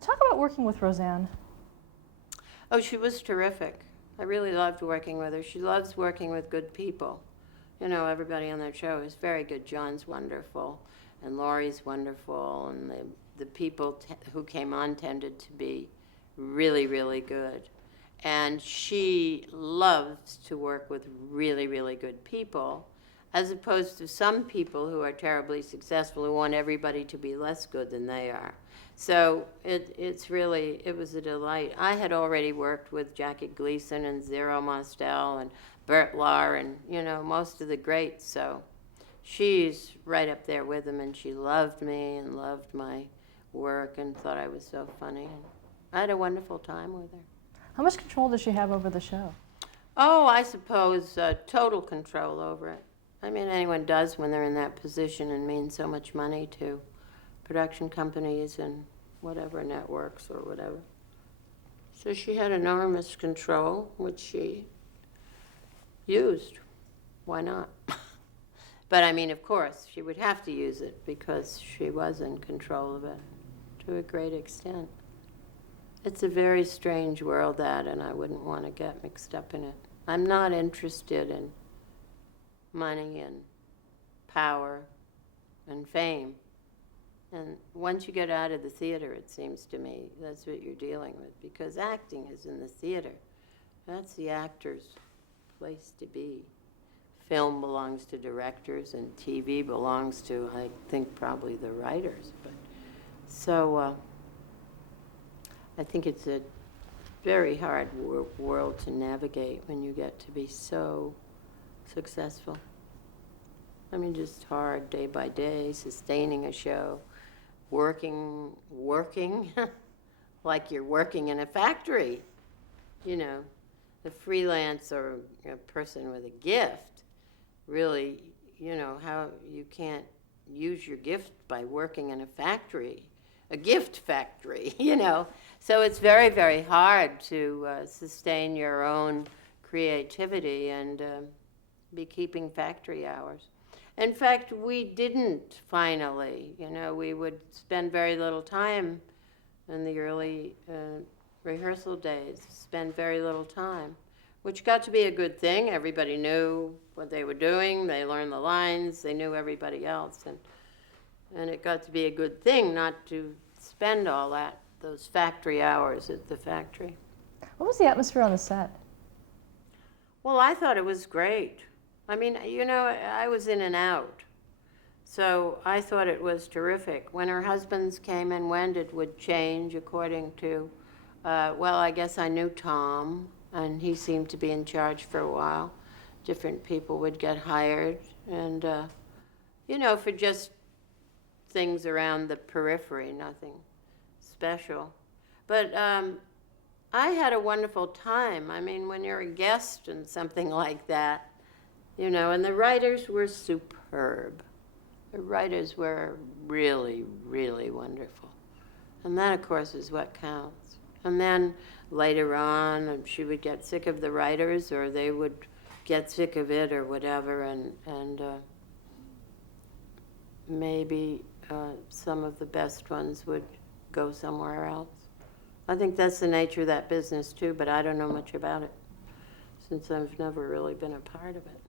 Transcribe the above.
Talk about working with Roseanne. Oh, she was terrific. I really loved working with her. She loves working with good people. You know, everybody on that show is very good. John's wonderful, and Laurie's wonderful, and the people who came on tended to be really, really good. And she loves to work with really, really good people, as opposed to some people who are terribly successful who want everybody to be less good than they are. So it was a delight. I had already worked with Jackie Gleason and Zero Mostel and Bert Lahr and, you know, most of the greats. So she's right up there with them, and she loved me and loved my work and thought I was so funny. And I had a wonderful time with her. How much control does she have over the show? Oh, I suppose total control over it. I mean, anyone does when they're in that position and means so much money to production companies and whatever, networks or whatever. So she had enormous control, which she used. Why not? But I mean, of course, she would have to use it because she was in control of it to a great extent. It's a very strange world, that, and I wouldn't want to get mixed up in it. I'm not interested in money and power and fame. And once you get out of the theater, it seems to me, that's what you're dealing with, because acting is in the theater. That's the actor's place to be. Film belongs to directors, and TV belongs to, I think, probably the writers. But so I think it's a very hard world to navigate when you get to be so successful. I mean, just hard day by day, sustaining a show, working like you're working in a factory. You know, the freelance or a person with a gift, really, you know, how you can't use your gift by working in a factory, a gift factory, you know. So it's very, very hard to sustain your own creativity and be keeping factory hours. In fact, we didn't finally, you know, we would spend very little time in the early rehearsal days, spend very little time, which got to be a good thing. Everybody knew what they were doing, they learned the lines, they knew everybody else, and it got to be a good thing not to spend all those factory hours at the factory. What was the atmosphere on the set? Well, I thought it was great. I mean, you know, I was in and out, so I thought it was terrific. When her husbands came and went, it would change according to, well, I guess I knew Tom, and he seemed to be in charge for a while. Different people would get hired, and, you know, for just things around the periphery, nothing special. But I had a wonderful time. I mean, when you're a guest and something like that, you know, and the writers were superb. The writers were really, really wonderful. And that, of course, is what counts. And then later on, she would get sick of the writers, or they would get sick of it or whatever, and maybe some of the best ones would go somewhere else. I think that's the nature of that business, too, but I don't know much about it since I've never really been a part of it.